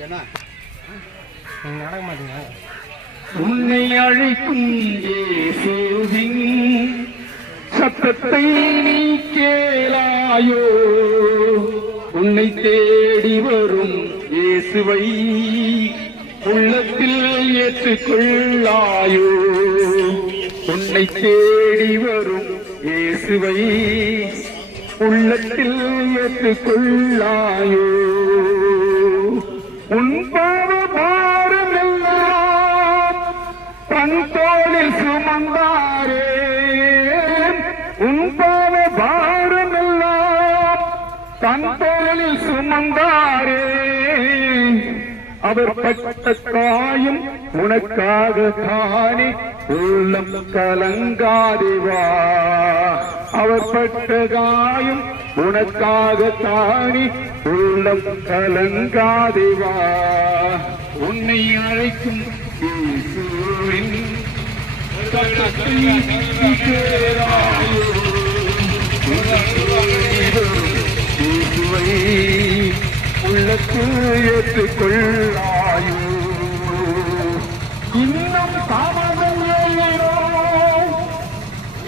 நடக்க மாட்டீங்க. உன்னை அழைக்கும் இயேசுவின் சத்தத்தை நீ கேளாயோ, உன்னை தேடி வரும் இயேசுவை உள்ளத்தில் ஏற்றுக்கொள்ளாயோ, உன்னை தேடி வரும் இயேசுவை உள்ளத்தில் ஏற்றுக்கொள்ளாயோ. உன் பாவ பாரமெல்லாம் தன் தோளில் சுமந்தாரே, உன் பாவ பாரமெல்லாம் தன் தோளில் சுமந்தாரே, அவர் பட்ட காயம் உனக்காக தானே உள்ளம் கலங்காதேவா, அவர் பட்ட காயம் உனக்காக தானே உள்ளம் கலங்காதேவா. உன்னை அழைக்கும் இயேசுவின் சத்தத்தை நீ கேளாயோ, இயேசுவை உள்ளத்தில் ஏற்றுக்கொள்ளாயோ. இன்னும் தாமதம் ஏனோ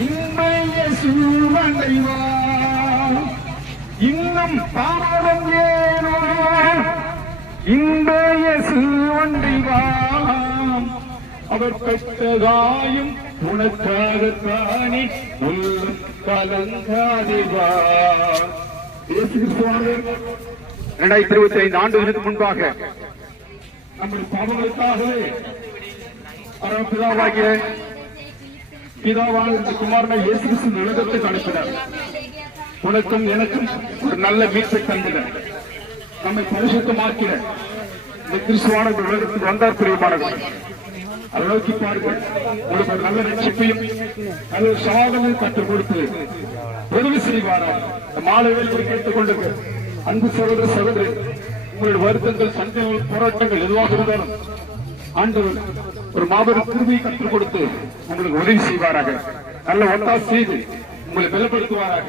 இன்மைய சூழ்வடைவா, இன்னும் தாமதம் ஏனோ இன்றைய சூழ்வடைவாம், அவர் பெற்ற காயம் உனக்காகத்தானே உள்ளம் கலங்காதேவா. 2025 ஆண்டுகளுக்கு முன்பாக நம்முடைய பாவங்களுக்காகவே பரமபிதாவாகிய பிதாவான குமாரனை இயேசு கிறிஸ்து உலகத்துக்கு அனுப்பினார். உனக்கும் எனக்கும் ஒரு நல்ல மீட்பை தந்தினர், நம்மை பரிசுத்தமாக்கிற இந்த கிறிஸ்துவான உலகத்துக்கு வந்தார். பிரியமானவர், அதை நோக்கி பாருங்கள். உங்களுக்கு ஒரு நல்ல ரட்சிப்பையும் நல்ல சமாதானம் கற்றுக் கொடுத்து உதவி செய்வாரார். மாலை வேலை கேட்டுக் கொண்டிருக்க அன்பு சகோதர சகோதரி, உங்களுடைய வருத்தங்கள், சண்டைகள், போராட்டங்கள் எதுவாக இருந்தாலும் ஆண்டவர் ஒரு மாபெரும் கிருபையை கற்றுக் கொடுத்து உங்களுக்கு உதவி செய்வாராக. நல்ல ஒத்தாசை செய்து உங்களை பலப்படுத்துவாராக.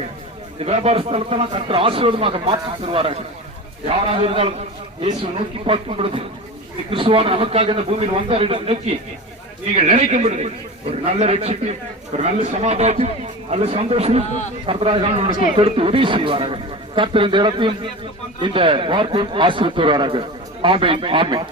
இந்த வியாபார ஸ்தலத்தெல்லாம் கற்று ஆசீர்வாதமாக மாற்றி தருவாராக. யாராக இருந்தாலும் இயேசு நோக்கி பார்க்கும் பொழுது இந்த கிறிஸ்துவான நமக்காக இந்த பூமியில் வந்தார் என்று நோக்கி நீங்கள் நினைக்கும் பொழுது ஒரு நல்ல ரட்சிப்பு, ஒரு நல்ல சமாதானம், நல்ல சந்தோஷம் கர்த்தராக உங்களுக்கு கொடுத்து உதவி செய்வாராக. கர்த்தர் இந்த இடத்தையும் இந்த வார்த்தையும் ஆசீர்வதித்து வருவாராக. ஆமென், ஆமென்.